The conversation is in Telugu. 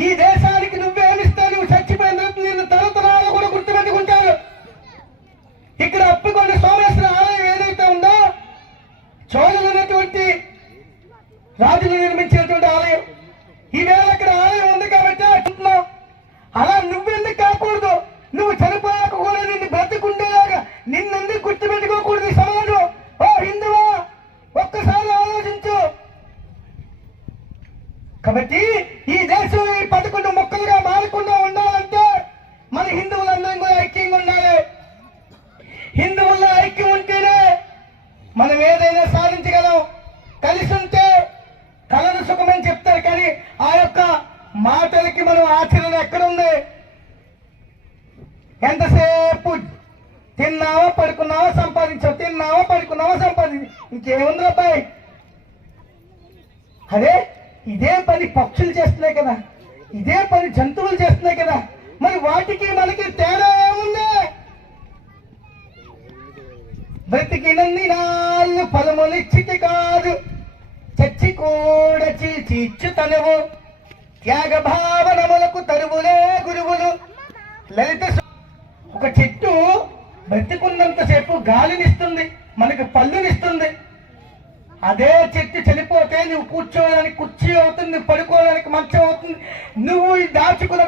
ఈ దేశానికి నువ్వేమిస్తా నువ్వు చచ్చిపోయిన నిన్ను తరతరాలు కూడా గుర్తుపెట్టుకుంటారు. ఇక్కడ అప్పుకొండ సోమేశ్వర ఆలయం ఏదైతే ఉందో చోళులు అనేటువంటి రాజులు నిర్మించినటువంటి ఆలయం. ఈవేళ ఇక్కడ ఆలయం ఉంది కాబట్టి అంటున్నావు అలా నువ్వెందుకు కాకూడదు? నువ్వు చనిపోయాక కూడా నిన్ను బ్రతికుండేలాగా నిన్నెందుకు గుర్తుపెట్టుకు కాబట్టి ఈ దేశం ఈ పదకొండు ముక్కలుగా మారకుండా ఉండాలంటే మన హిందువులందరం కూడా ఐక్యంగా ఉండాలి. హిందువుల్లో ఐక్యం ఉంటేనే మనం ఏదైనా సాధించగలం. కలిసి ఉంటే కలదు సుఖమని చెప్తారు కానీ ఆ యొక్క మాటలకి మనం ఆచరణ ఎక్కడ ఉంది? ఎంతసేపు తిన్నావా పడుకున్నావా సంపాదించావు తిన్నావా పడుకున్నావా సంపాదించి ఇంకేముంది అబ్బాయి అదే ఇదే పని పక్షులు చేస్తున్నాయి కదా. ఇదే పని జంతువులు చేస్తున్నాయి కదా. మరి వాటికి మనకి తేడా ఏముంది? బ్రతికినన్ని నాళ్ళు ఫలములిచ్చితి కాదు. చచ్చి కూడా చీల్చి తనువు త్యాగ భావనములకు తరువులే గురువులు. లలిత ఒక చెట్టు బ్రతికున్నంతసేపు గాలినిస్తుంది. మనకు పళ్ళునిస్తుంది. అదే చెట్టు చనిపోతే నువ్వు కూర్చోవడానికి కుర్చీ అవుతుంది పడుకోవడానికి మంచం అవుతుంది. నువ్వు ఈ దాచుకున్న